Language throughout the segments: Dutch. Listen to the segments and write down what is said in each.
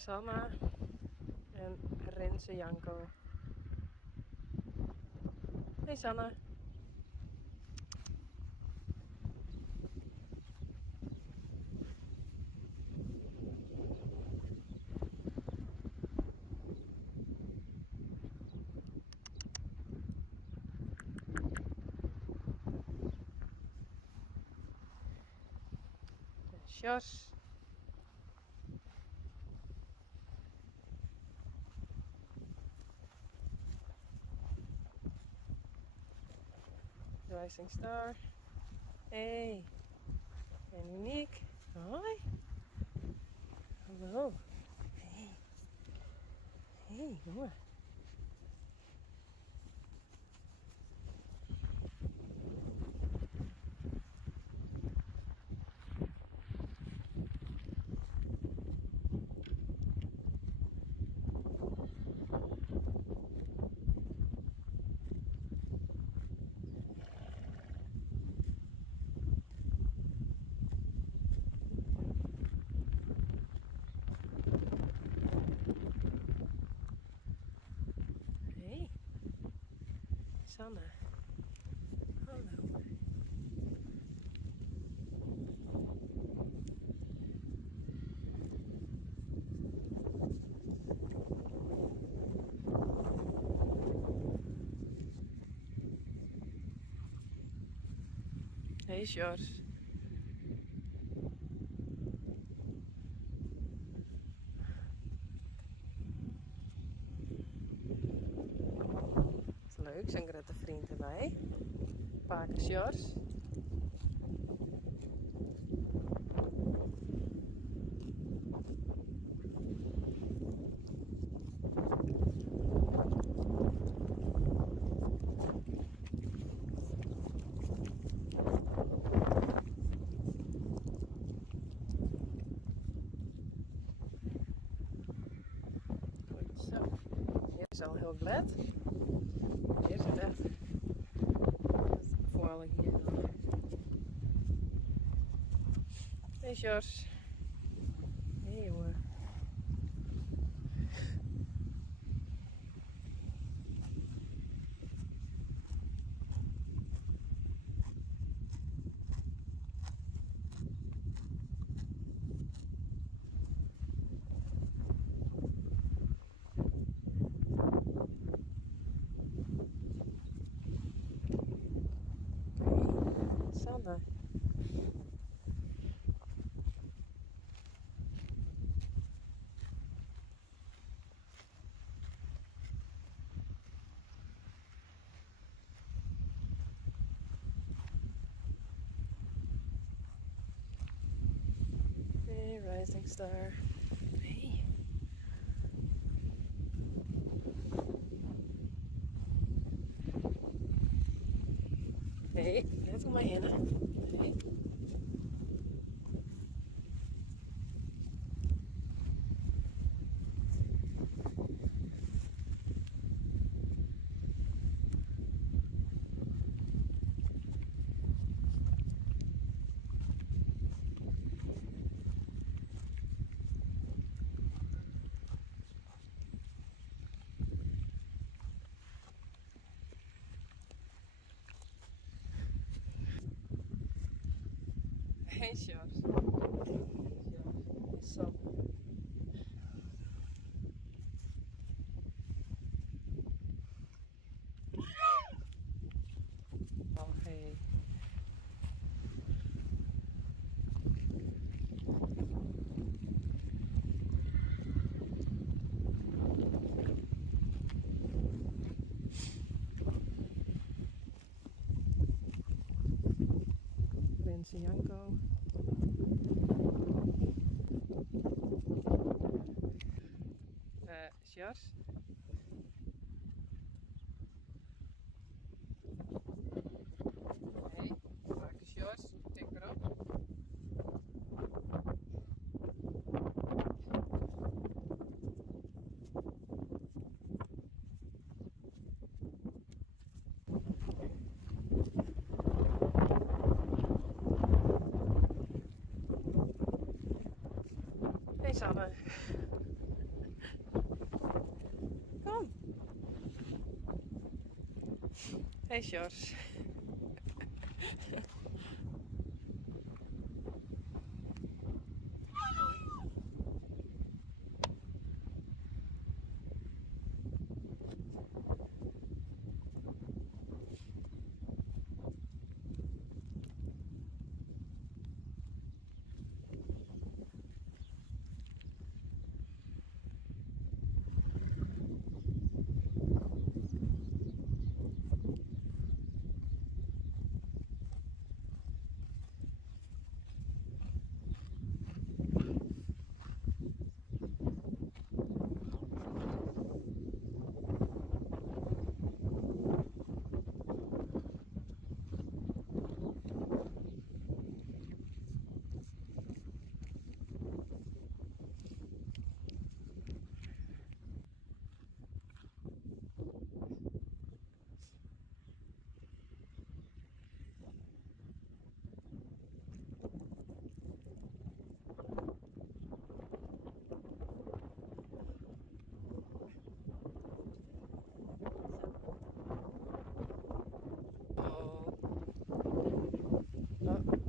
Sanna en Renze Janko. Hey Sanna. En Sjors. Rising Star. Hey. En Uniek. Hoi. Hallo. Hey. Hey, jongen. Hey. Sanna. Hallo. Hey Sjors. Wat leuk, zijn grote vriend erbij. Paken Sjors. Goed zo. Hier is al heel glad. Hier is het echt. Vooral hier nog. Hey Sjors. Hey jongen. Sanna. Hey Rising Star. Hey. Hey, net kom maar in. Hey. Hey Sjors. Hey Sam. Oh hey. Renze Janko. Sjors. Hey, paken Sjors. Kijk erop. Hey Sanne. Hey Sjors.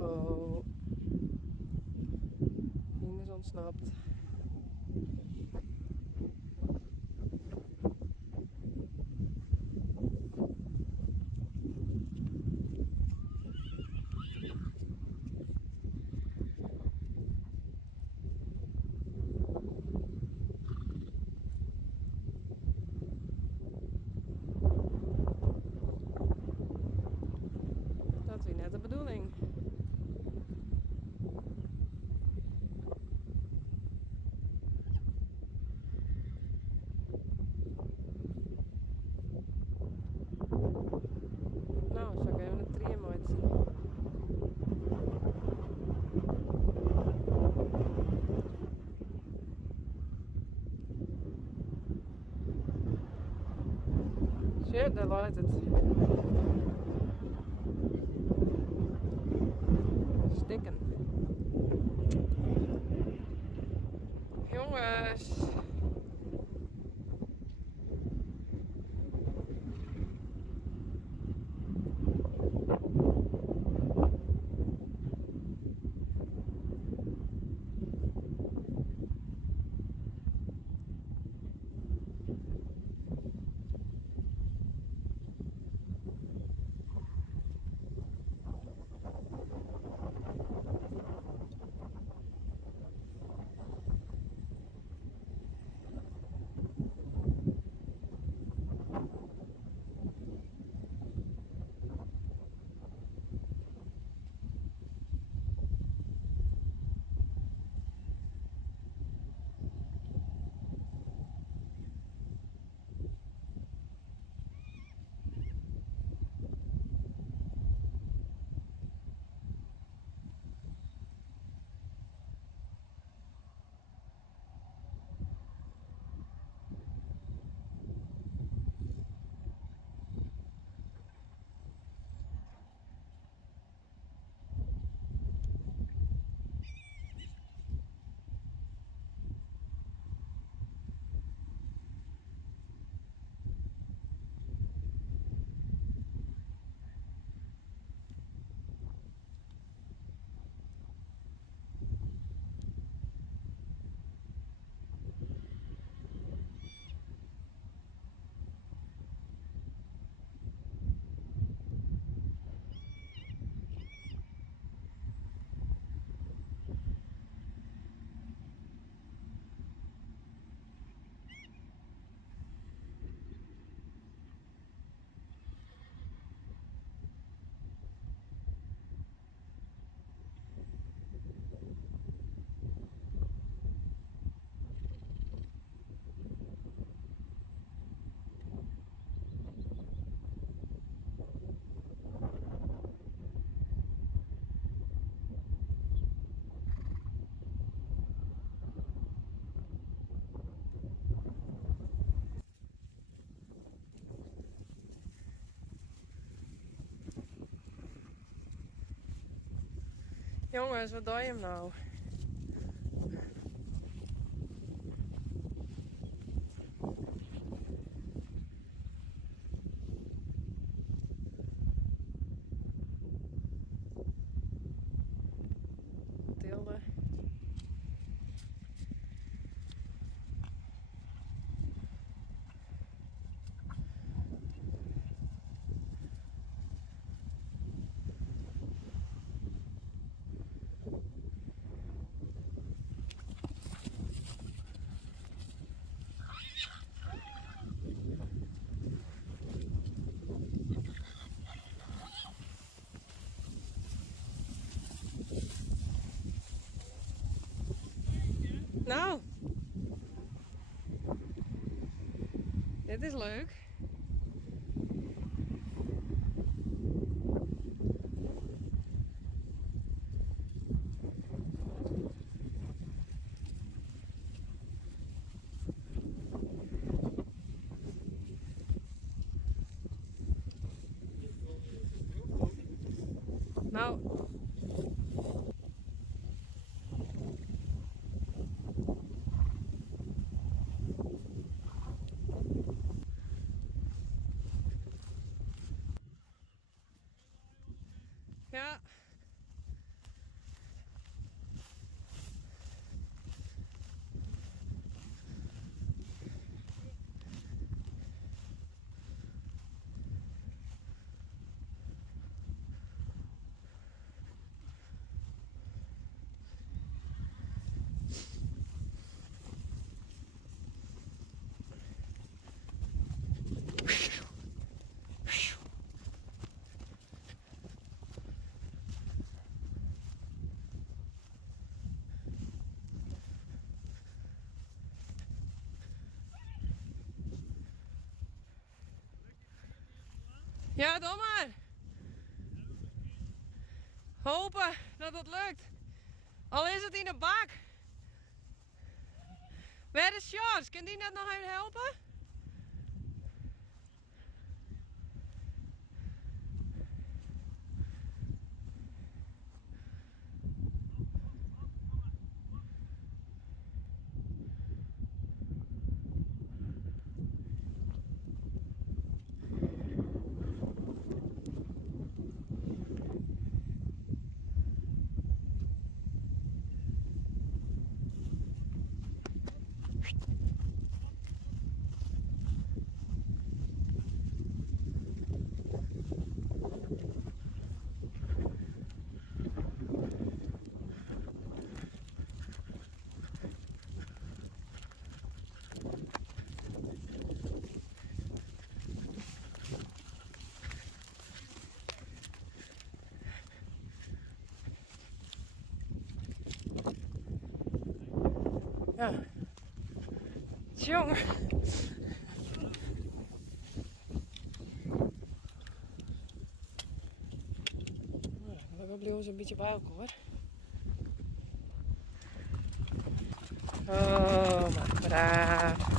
Oh. Nien is ontsnapt. Dat is net de bedoeling. Nou, zo gaan we het trieën uit. Shit, daar luidt het. Stikken. Jongens. Jongens, wat doe je hem nou? Nou. Dit is leuk. Nou. Ja. Ja, doe maar. Hopen dat het lukt. Al is het in de bak. Waar is Sjors? Kan die net nog even helpen? Ja. Jongen. We blijven een beetje bij elkaar. Oh, maar braaf.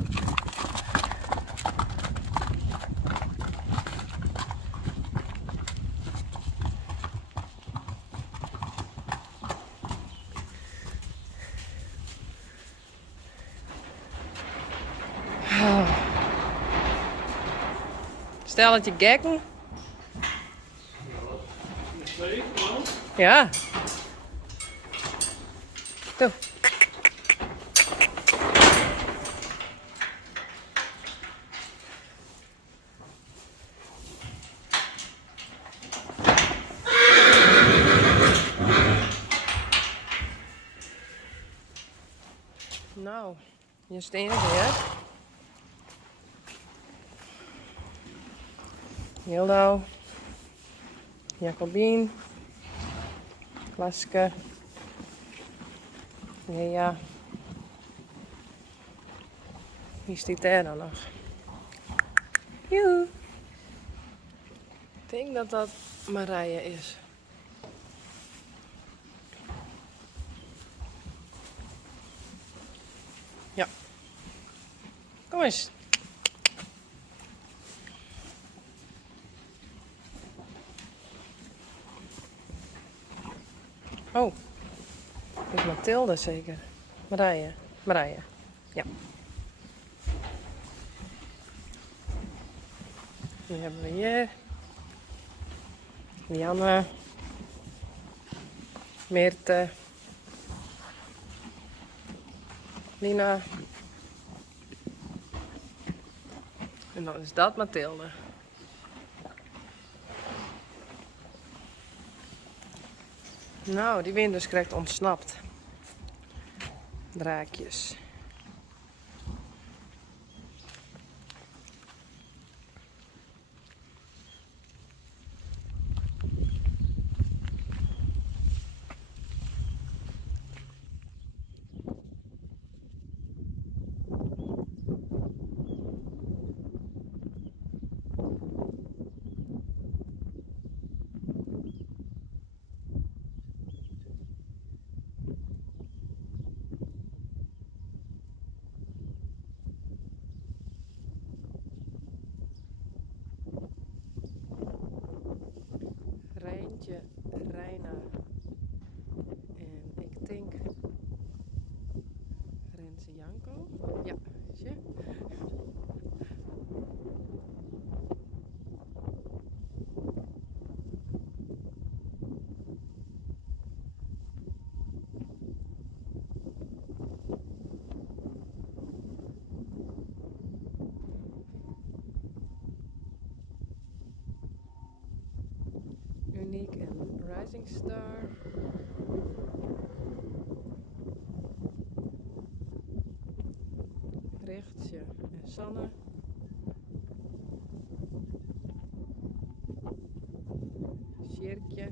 Stel dat je gekken. Ja. Doe. Nou, je steen weer. Hildo. Jacobien. Klaske. Ja. Wie staat daar dan nog? Joe. Ik denk dat dat Marije is. Ja. Kom eens. Oh. Dit is Mathilde zeker. Marije. Marije. Ja. Die hebben we hier. Lianne. Meerte. Lina. En dan is dat Mathilde. Nou, die wind is correct ontsnapt. Draakjes. daar. Richtje en Sanne. Sjerkje.